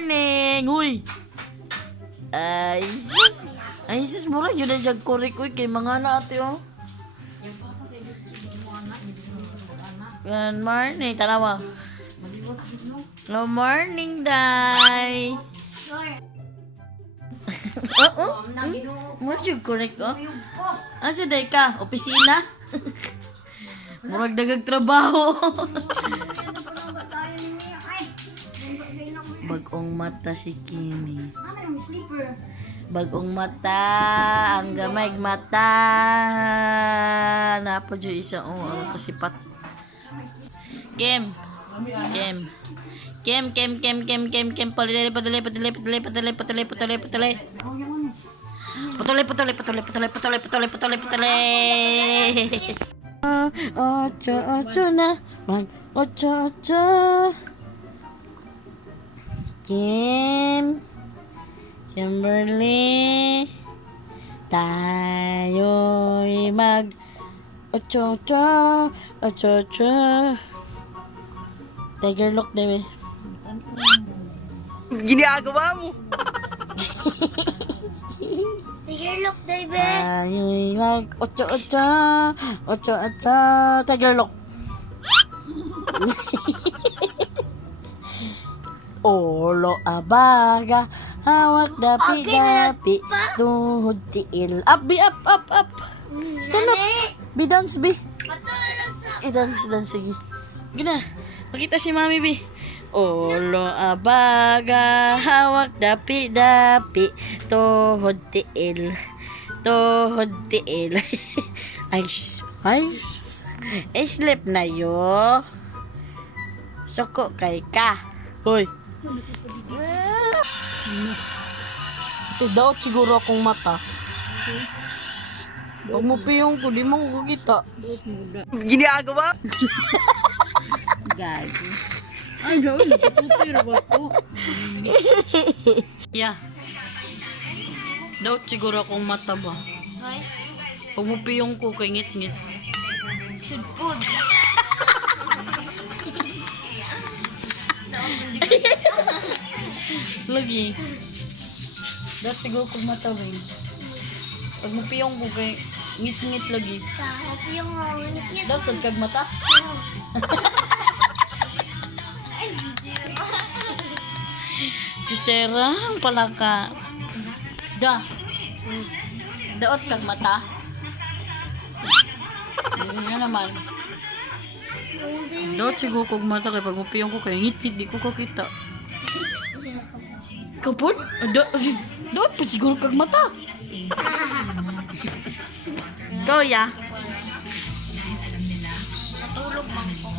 morning! Uy! Ay, sus, mura yun na dyan korek. Uy, kay mga na ate, oh. Good morning. Tanawa. Good morning, Day. Oo. Mura yun korek, oh. Asa, Day ka? Opisina? Murag dagag trabaho. Bagong mata si Kimi. Bagong mata, ang gamay mata. Napa dyan isa, kasipat. Kim. Patuloy. Ocho na. Ocho. Kimberly, tayo'y mag ocho. Tiger look, Debe. Ginagawa mo. Tiger look, Debe. Tayo'y mag ocho. Tiger look. Olo abaga, hawak dapi, tuhod tiil. Up. Stand up. Be dance, be. Dance, sige. Gina, makita si Mami, be. Olo abaga, hawak dapi, tuhod tiil. Ay, slip na yo. Soko kay ka. Hoy. Daot siguro akong mata. Pag mo piyong ko, di mo ko kita. Ginagawa? Gago. Ay, daw, natutuloy na ba ko? Yeah. Daot siguro akong mata ba? Ay, Pag mo piyong ko, kay ngit-ngit. should food. Lagi. Daot siguro kong mata ba? Pag mo piyong ko, kay ngit-ngit lagi. Tahop yung ngit-ngit. Daot sad kag mata? Si Sira, ang palaka. Daot kag mata? Yan naman. Daot siguro kog mata kay pag mupiyong ko kay ngit-ngit di ko kakita. Kapon? Daot pa siguro kag mata. Go ya. Natulog man ko.